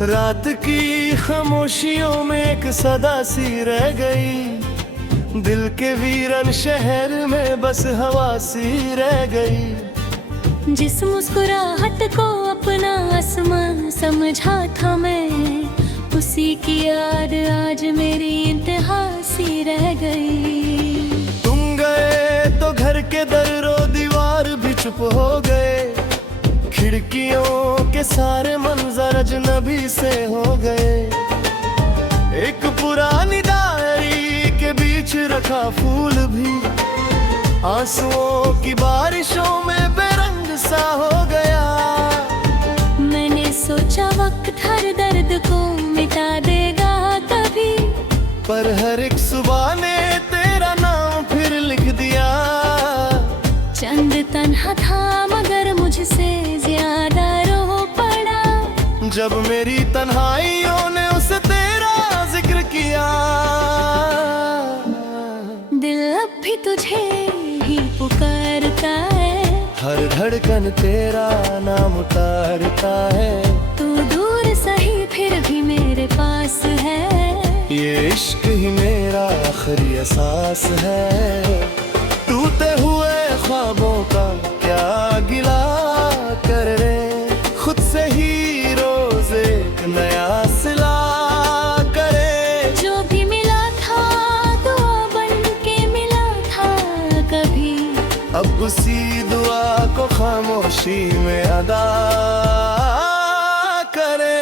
रात की खामोशियों में एक सदा सी रह गई, दिल के वीरन शहर में बस हवा सी रह गई। जिस मुस्कुराहट को अपना आसमान समझा था मैं, उसी की याद आज मेरी इंतहा सी रह गई। तुम गए तो घर के दरो दीवार भी चुप हो गए, खिड़कियों के सारे मंजर अजनबी से हो गए। एक पुरानी डायरी के बीच रखा फूल भी आंसुओं की बारिशों में बेरंग सा हो गया। मैंने सोचा वक्त हर दर्द को मिटा देगा कभी, पर हर एक सुबह ने तेरा नाम फिर लिख दिया। चंद तन्हा था मगर मुझसे ज्यादा रो पड़ा, जब मेरी तन्हाइयों ने उसे तेरा जिक्र किया। दिल अब भी तुझे ही पुकारता है, हर धड़कन तेरा नाम उतारता है। तू दूर सही फिर भी मेरे पास है, ये इश्क ही मेरा आखिरी एहसास है। टूटे हुए ख्वाबों का क्या गिला कर रे, खुद से ही रोज एक नया सिला करे। जो भी मिला था दुआ बन के मिला था कभी, अब उसी दुआ को खामोशी में अदा करे।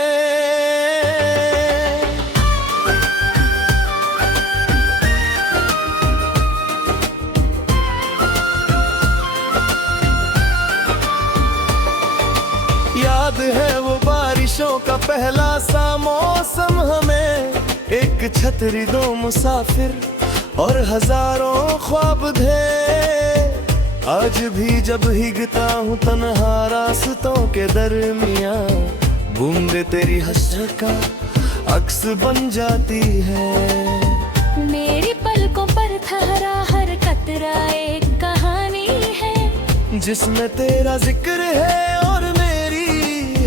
याद है वो बारिशों का पहला सा मौसम हमें, एक छतरी दो मुसाफिर और हजारों ख्वाब थे। आज भी जब भीगता हूँ तन्हा रास्तों के दरमिया, बूंदे तेरी हसरत का अक्स बन जाती है। मेरी पलकों पर ठहरा हर कतरा एक कहानी है, जिसमें तेरा जिक्र है और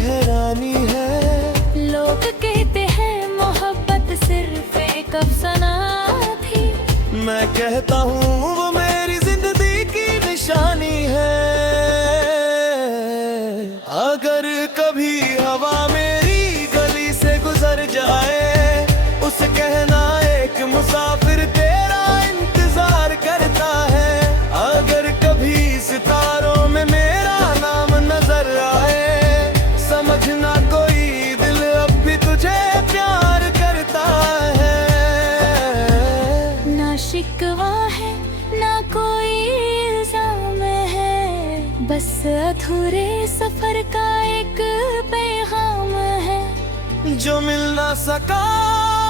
हैरानी है। लोग कहते हैं मोहब्बत सिर्फ एक अफसाना थी, मैं कहता हूँ वो मेरी जिंदगी की निशानी है। अगर कभी हवा मेरी गली से गुजर जाए, उसे कहना एक मुसाफिर तेरा इंतजार करता है। अगर कभी सितारों में मेरा नाम नजर आए, समझना कोई दिल अब भी तुझे प्यार करता है। ना शिकवा है ना कोई इल्जाम है, बस अधूरे सफर का एक पैगाम है। जो मिल ना सका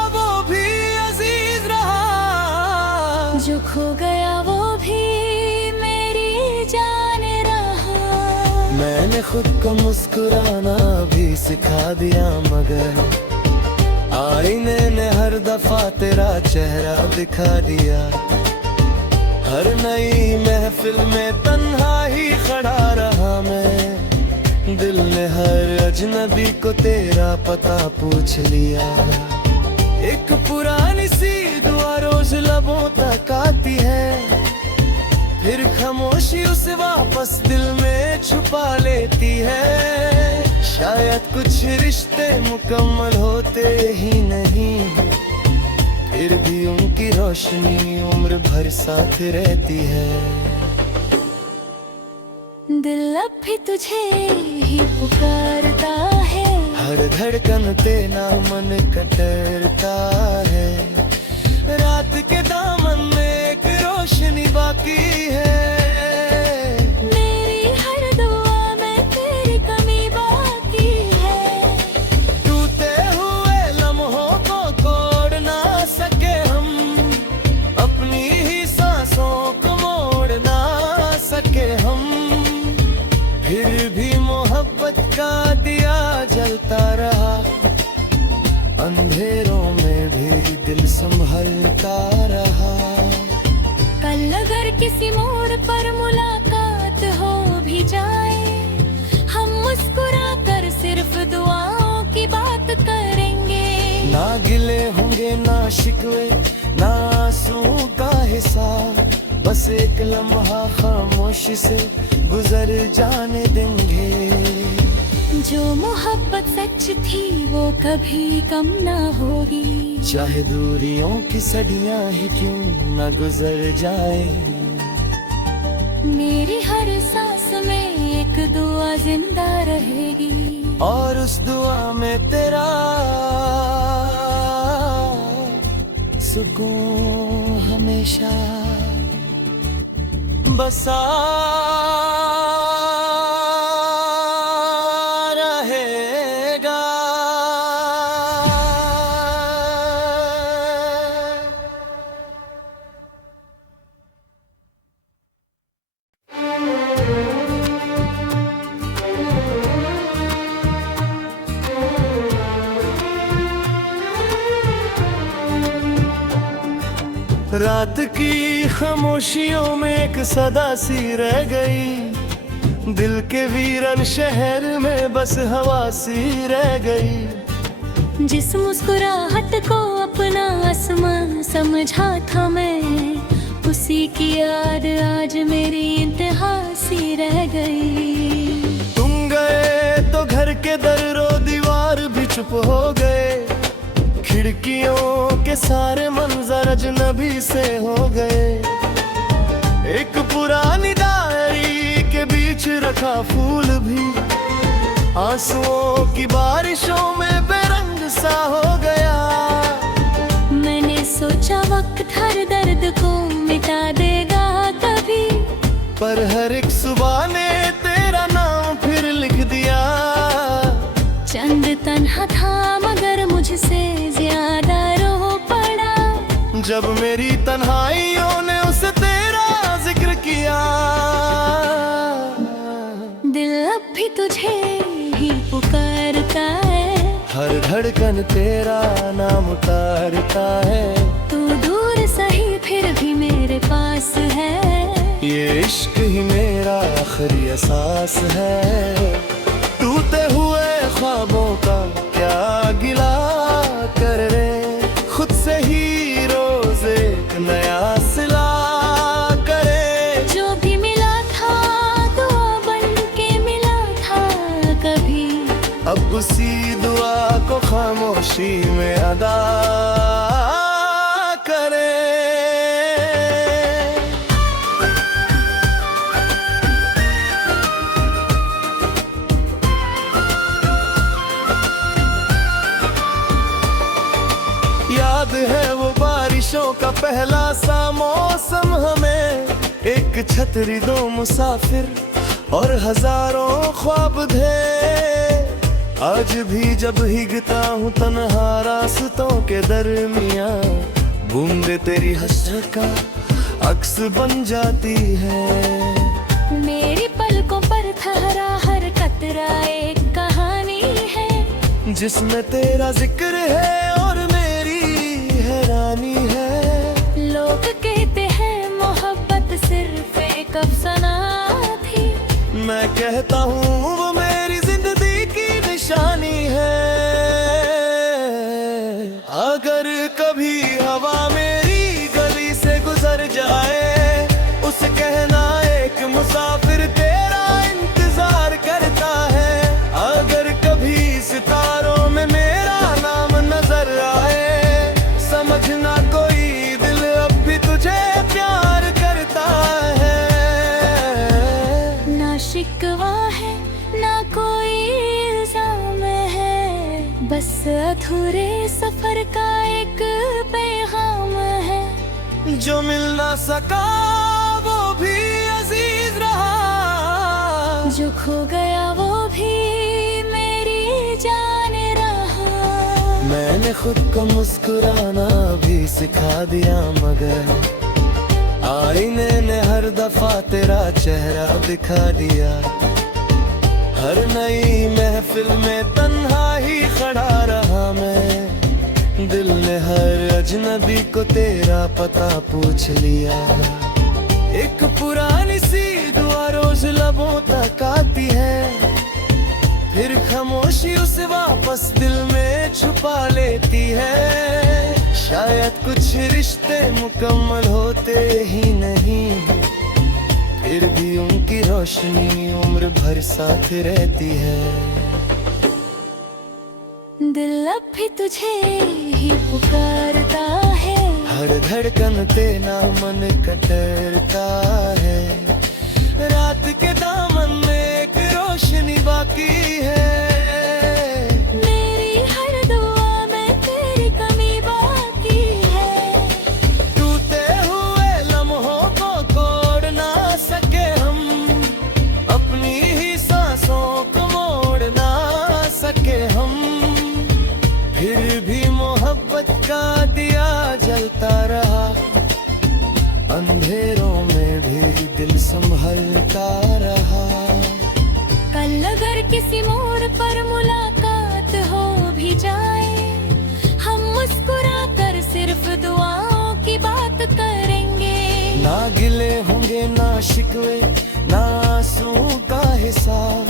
वो भी अजीज रहा, जो खो गया वो भी मेरी जान रहा। मैंने खुद को मुस्कुराना भी सिखा दिया, मगर आईने ने हर दफा तेरा चेहरा दिखा दिया। हर नई महफिल में तन्हा ही खड़ा रहा मैं, दिल ने हर अजनबी को तेरा पता पूछ लिया। एक पुरानी सी दुआ रोज लबों तक आती है, फिर खामोशी उसे वापस दिल में छुपा लेती है। शायद कुछ रिश्ते मुकम्मल होते ही नहीं, फिर भी उनकी रोशनी उम्र भर साथ रहती है। दिल अब भी तुझे ही पुकारता है, हर धड़कन तेरा मन कतरता है। रात के दामन में एक रोशनी बाकी है, मेरी हर दुआ में तेरी कमी बाकी है। टूटे हुए लम्हों को तोड़ ना सके हम, अपनी ही सांसों को मोड़ ना सके हम, फिर भी मोहब्बत का दिया जलता रहा। अंधेरों में भी दिल संभलता रहा। कल अगर किसी मोड़ पर मुलाकात हो भी जाए, हम मुस्कुरा कर सिर्फ दुआओं की बात कर शिकवे ना आंसुओं का हिसाब, बस एक लम्हा खामोशी से गुजर जाने देंगे। जो मोहब्बत सच थी वो कभी कम ना होगी, चाहे दूरियों की सदियां ही क्यों न गुजर जाए। मेरी हर सांस में एक दुआ जिंदा रहेगी, और उस दुआ में तेरा सुकून हमेशा बसा रहेगा। रात की खामोशियों में एक सदा सी रह गई, दिल के वीरन शहर में बस हवा सी रह गई। जिस मुस्कुराहट को अपना आसमान समझा था मैं, उसी की याद आज मेरी इंतहा सी रह गई। तुम गए तो घर के दरो दीवार भी चुप हो गए, खिड़कियों के सारे मंजर अजनबी से हो गए। एक पुरानी डायरी के बीच रखा फूल भी आंसुओं की बारिशों में बेरंग सा हो गया। मैंने सोचा वक्त हर दर्द को मिटा देगा कभी, पर हर एक सुबह ने तेरा नाम फिर लिख दिया। चंद तन्हा था मगर मुझसे ज्यादा रो पड़ा, जब मेरी तन्हाइयों ने उसे तेरा जिक्र किया। दिल अब भी तुझे ही पुकारता है, हर धड़कन तेरा नाम उतारता है। तू दूर सही फिर भी मेरे पास है, ये इश्क ही मेरा आखिरी एहसास है। टूटे हुए ख्वाबों का क्या गिला कर रे, खुद से ही रोज एक नया सिला करे। जो भी मिला था दुआ बन के मिला था कभी, अब उसी दुआ को खामोशी में अदा करे। याद है वो बारिशों का पहला सा मौसम हमें, एक छतरी दो मुसाफिर और हजारों ख्वाब थे। आज भी जब भीगता हूँ तन्हा रास्तों के दरमिया, बूंदे तेरी हसरत का अक्स बन जाती है। मेरी पलकों पर ठहरा हर कतरा एक कहानी है, जिसमें तेरा जिक्र है और हैरानी है। लोग कहते हैं मोहब्बत सिर्फ एक अफसाना थी, मैं कहता हूँ वो मेरी जिंदगी की निशानी है। अगर कभी हवा मेरी गली से गुजर जाए, उसे कहना एक मुसाफिर तेरा इंतजार करता है। अगर कभी सितारों में मेरा नाम नजर आए, समझना कोई दिल अब भी तुझे प्यार करता है। ना शिकवा है ना कोई इल्जाम है, बस अधूरे सफर का एक पैगाम है। जो मिल ना सका वो भी अजीज रहा, जो खो गया वो भी मेरी जान रहा। मैंने खुद को मुस्कुराना भी सिखा दिया, मगर आईने ने हर दफा तेरा चेहरा दिखा दिया। हर नई महफिल में तन्हा ही खड़ा रहा मैं, दिल ने हर अजनबी को तेरा पता पूछ लिया। एक पुरानी सी दुआ रोज लबों तक आती है, फिर खामोशी उसे वापस दिल में छुपा लेती है। शायद कुछ रिश्ते मुकम्मल होते ही नहीं, फिर भी उनकी रोशनी उम्र भर साथ रहती है। दिल अब भी तुझे ही पुकारता है, हर धड़कन तेरा मन कतरता है। रात के दामन में एक रोशनी बाकी है, मेरी हर दुआ में तेरी कमी बाकी है। टूटे हुए लम्हों को तोड़ ना सके हम, अपनी ही सांसों को मोड़ ना सके हम, फिर भी मोहब्बत का दिया जलता रहा। अंधेरों में भी दिल संभलता रहा। कल अगर किसी मोड़ पर मुलाकात हो भी जाए, हम मुस्कुरा कर सिर्फ दुआओं की बात करेंगे। ना गिले होंगे ना शिकवे ना आंसू का हिसाब,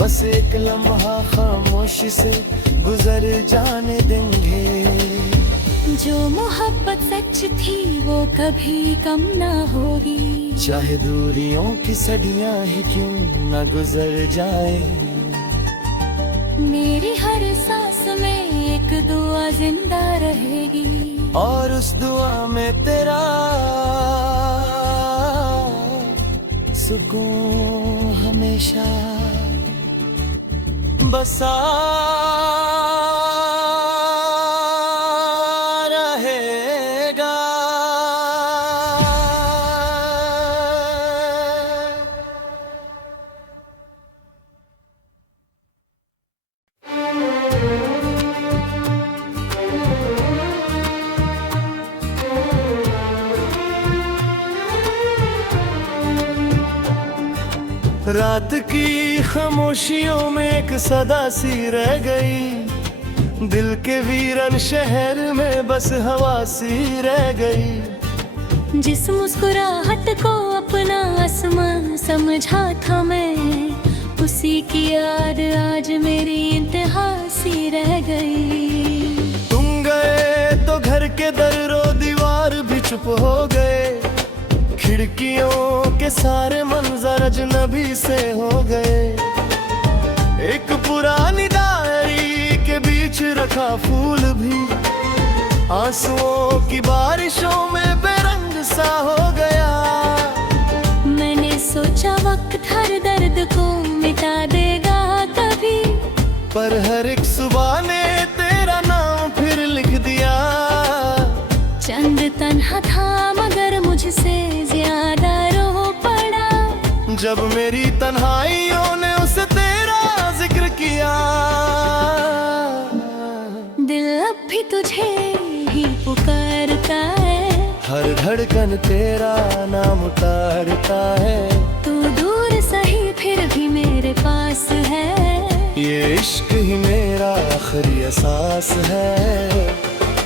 बस एक लम्हा खामोशी से गुजर जाने देंगे। जो मोहब्बत सच थी वो कभी कम ना होगी, चाहे दूरियों की सदियां ही क्यों न गुजर जाए। मेरी हर सांस में एक दुआ जिंदा रहेगी, और उस दुआ में तेरा सुकून हमेशा बसा रहेगा। रात की खामोशियों में एक सदा सी रह गई, दिल के वीरन शहर में बस हवा सी रह गई। जिस मुस्कुराहट को अपना आसमां समझा था मैं, उसी की याद आज मेरी इंतहा सी रह गई। तुम गए तो घर के दरो दीवार भी चुप हो गए, खिड़कियों के सारे मंजर अजनबी से हो गए। एक पुरानी डायरी के बीच रखा फूल भी आंसुओं की बारिशों में बेरंग सा हो गया। मैंने सोचा वक्त हर दर्द को मिटा देगा कभी, पर हर एक सुबह ने तेरा नाम फिर लिख दिया। चंद तन्हा था मगर मुझसे ज्यादा रो पड़ा, जब मेरी तन्हाइयों ने उसे तेरा जिक्र किया। दिल अब भी तुझे ही पुकारता है, हर धड़कन तेरा नाम उतारता है। तू दूर सही फिर भी मेरे पास है, ये इश्क ही मेरा आखिरी एहसास है।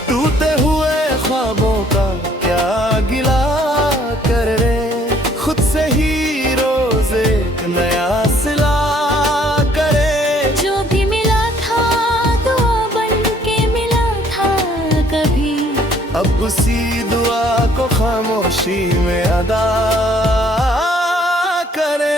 टूटे हुए ख्वाबों का क्या गिला कर रे, खुद से ही रोज एक नया सिला करे। जो भी मिला था दुआ बन के मिला था कभी, अब उसी दुआ को खामोशी में अदा करे।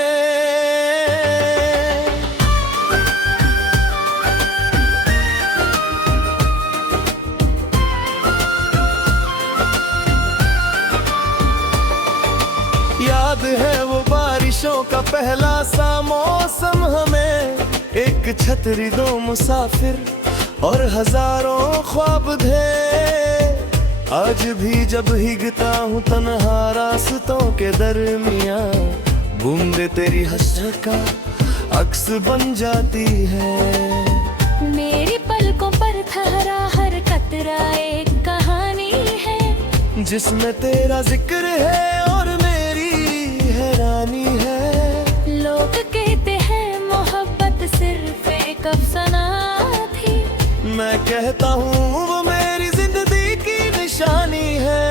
याद है वो बारिशों का पहला सा मौसम हमें, एक छतरी दो मुसाफिर और हजारों ख्वाब थे। आज भी जब भीगता हूँ तन्हा रास्तों के दरमियाँ, बूंदे तेरी हसरत का अक्स बन जाती है। मेरी पलकों पर ठहरा हर कतरा एक कहानी है, जिसमें तेरा जिक्र है और मेरी हैरानी है। लोग कहते हैं मोहब्बत सिर्फ एक अफसाना थी, मैं कहता हूँ वो मेरी जिंदगी की निशानी है।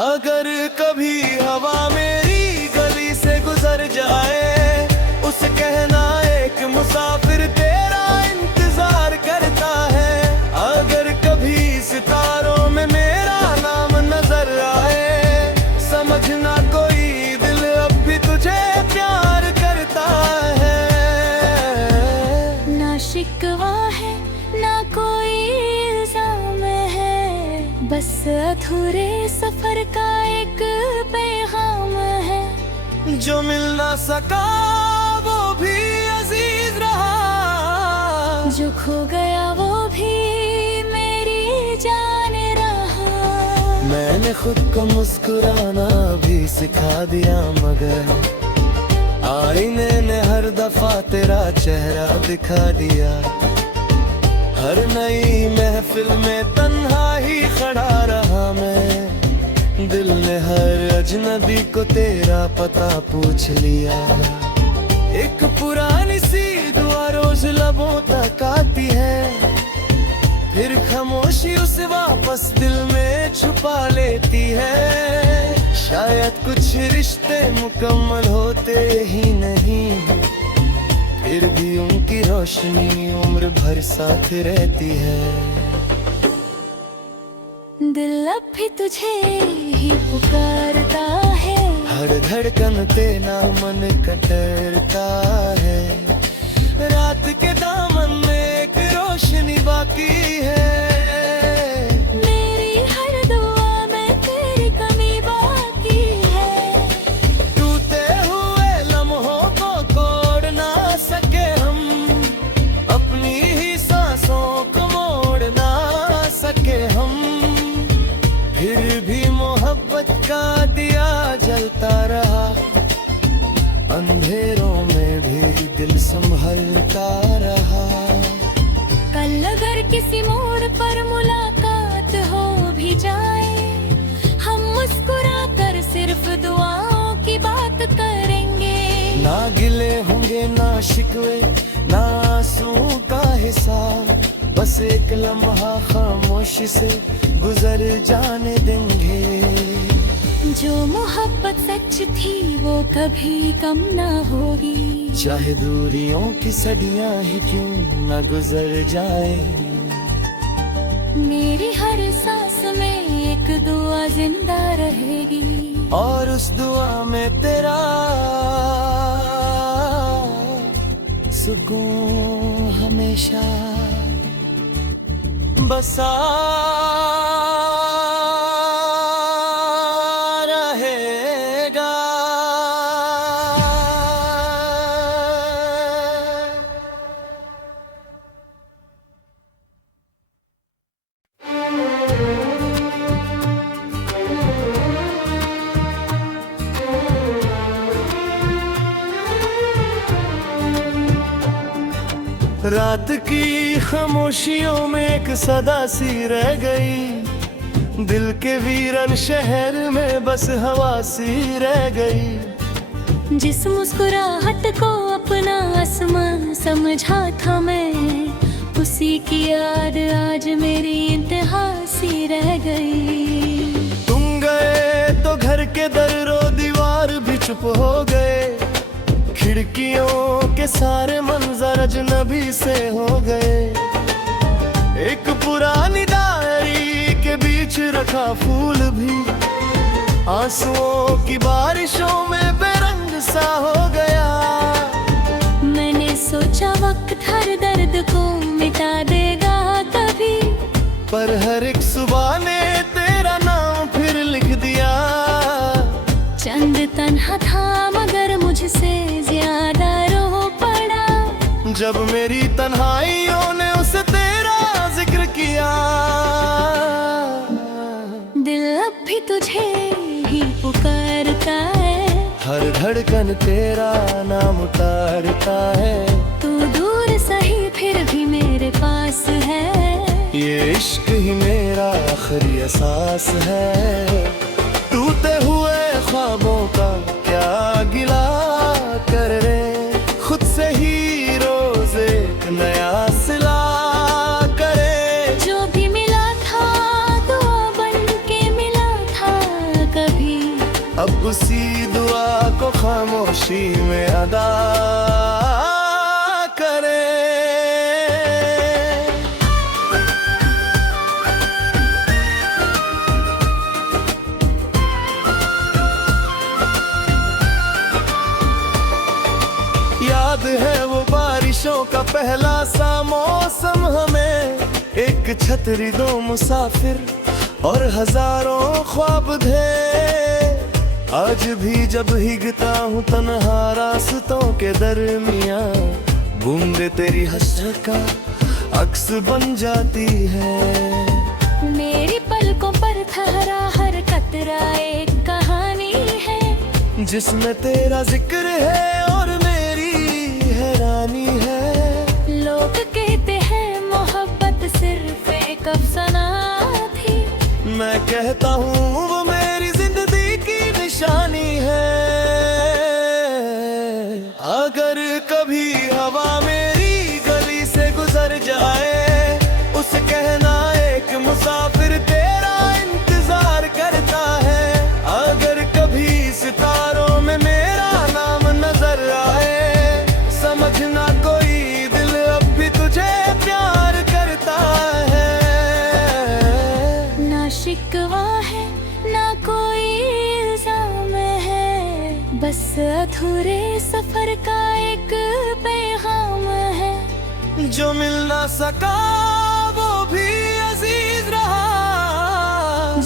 अगर कभी हवा मेरी गली से गुजर जाए, उसे कहना एक मुसाफिर तेरा इंतजार करता है। अगर कभी बस अधूरे सफर का एक पैगाम है, जो मिल ना सका वो भी अजीज रहा, जो खो गया वो भी मेरी जान रहा। मैंने खुद को मुस्कुराना भी सिखा दिया, मगर आईने ने हर दफा तेरा चेहरा दिखा दिया। हर नई महफिल में तन्हा ही खड़ा रहा मैं, दिल ने हर अजनबी को तेरा पता पूछ लिया। एक पुरानी सी दुआ रोज लबों तक आती है, फिर खामोशी उसे वापस दिल में छुपा लेती है। शायद कुछ रिश्ते मुकम्मल होते ही नहीं, फिर भी उनकी रोशनी उम्र भर साथ रहती है। दिल अब भी तुझे ही पुकारता है, हर धड़कन तेरा मन कटरता है। रात के दामन में एक रोशनी बाकी है, मेरी हर दुआ में तेरी कमी बाकी है। टूटे हुए लम्हों को तोड़ ना सके हम, अपनी ही सांसों को मोड़ ना सके हम, फिर भी मोहब्बत का दिया जलता रहा। अंधेरों में भी दिल संभलता रहा। कल अगर किसी मोड़ पर मुलाकात हो भी जाए, हम मुस्कुरा कर सिर्फ दुआओं की बात करेंगे। ना गिले होंगे ना शिकवे ना आंसू का हिसाब, बस एक लम्हा खामोशी से गुजर जाने देंगे। जो मोहब्बत सच थी वो कभी कम ना होगी, चाहे दूरियों की सदियां ही क्यों न गुजर जाए। मेरी हर सांस में एक दुआ जिंदा रहेगी, और उस दुआ में तेरा सुकून हमेशा बसा रहेगा। रात की खामोशियों में एक सदा सी रह गई, दिल के वीरन शहर में बस हवा सी रह गई। जिस मुस्कुराहट को अपना आसमां समझा था मैं, उसी की याद आज मेरी इंतहा सी रह गई। तुम गए तो घर के दरो दीवार भी चुप हो गए, खिड़कियों के सारे मंजर अजनबी से हो गए। एक पुरानी डायरी के बीच रखा फूल भी आंसुओं की बारिशों में बेरंग सा हो गया। मैंने सोचा वक्त हर दर्द को मिटा देगा कभी, पर हर एक सुबह ने तेरा नाम फिर लिख दिया। चंद तन्हा था मगर मुझसे ज्यादा रो पड़ा, जब मेरी तन्हाइयों ने उसे तेरा जिक्र किया। दिल अब भी तुझे ही पुकारता है, हर धड़कन तेरा नाम उतारता है। तू दूर सही फिर भी मेरे पास है, ये इश्क ही मेरा आखिरी एहसास है। टूटे हुए ख्वाबों का क्या गिला कर रे, खुद से ही रोज एक नया सिला करे। जो भी मिला था दुआ बन के मिला था कभी, अब उसी दुआ को खामोशी में अदा करे। याद है वो बारिशों का पहला सा मौसम हमें, एक छतरी दो मुसाफिर और हजारों ख्वाब थे। आज भी जब भीगता हूँ तन्हा रास्तों के दरमियाँ, बूंदे तेरी हंसी का अक्स बन जाती है। मेरी पलकों पर ठहरा हर कतरा एक कहानी है, जिसमें तेरा जिक्र है और मेरी हैरानी है। लोग कहते हैं मोहब्बत सिर्फ एक अफसाना थी, मैं कहता हूँ वो मेरी जिंदगी की निशानी है। अगर कभी हवा मेरी गली से गुजर जाए, उसे कहना एक मुसाफिर तेरा इंतजार करता है। अगर कभी सितारों में मेरा नाम नजर आए, समझना कोई दिल अब भी तुझे प्यार करता है। ना शिकवा है ना कोई इल्जाम है, बस अधूरे सफर का एक पैगाम है। जो मिल ना सका वो भी अजीज रहा,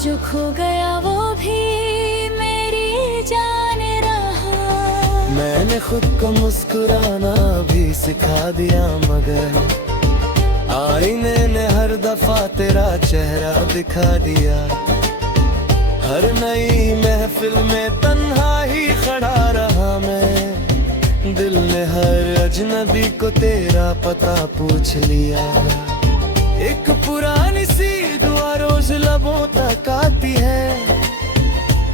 जो खो गया वो भी मेरी जान रहा। मैंने खुद को मुस्कुराना भी सिखा दिया, मगर आईने ने हर दफा तेरा चेहरा दिखा दिया। हर नई महफिल में तन्हा ही खड़ा रहा मैं, दिल ने हर अजनबी को तेरा पता पूछ लिया। एक पुरानी सी दुआ रोज लबों तक आती है,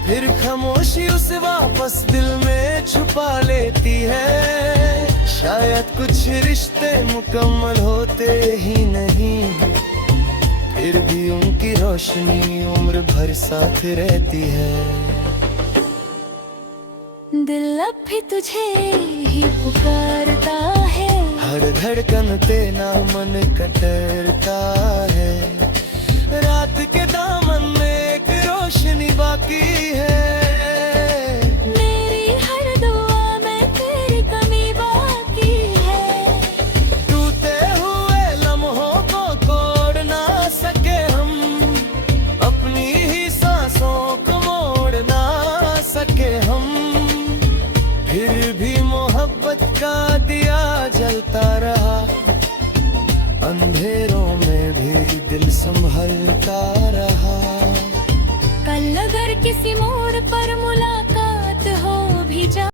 फिर खामोशी उसे वापस दिल में छुपा लेती है। शायद कुछ रिश्ते मुकम्मल होते ही नहीं, फिर भी उनकी रोशनी उम्र भर साथ रहती है। दिल अब भी तुझे ही पुकारता है, हर धड़कन तेरा मन कटरता है। रात के दामन में एक रोशनी बाकी है, मेरी हर दुआ में तेरी कमी बाकी है। टूटे हुए लम्हों को तोड़ ना सके हम, अपनी ही सांसों को मोड़ ना सके हम, फिर भी मोहब्बत का दिया जलता रहा। अंधेरों में भी दिल संभलता रहा।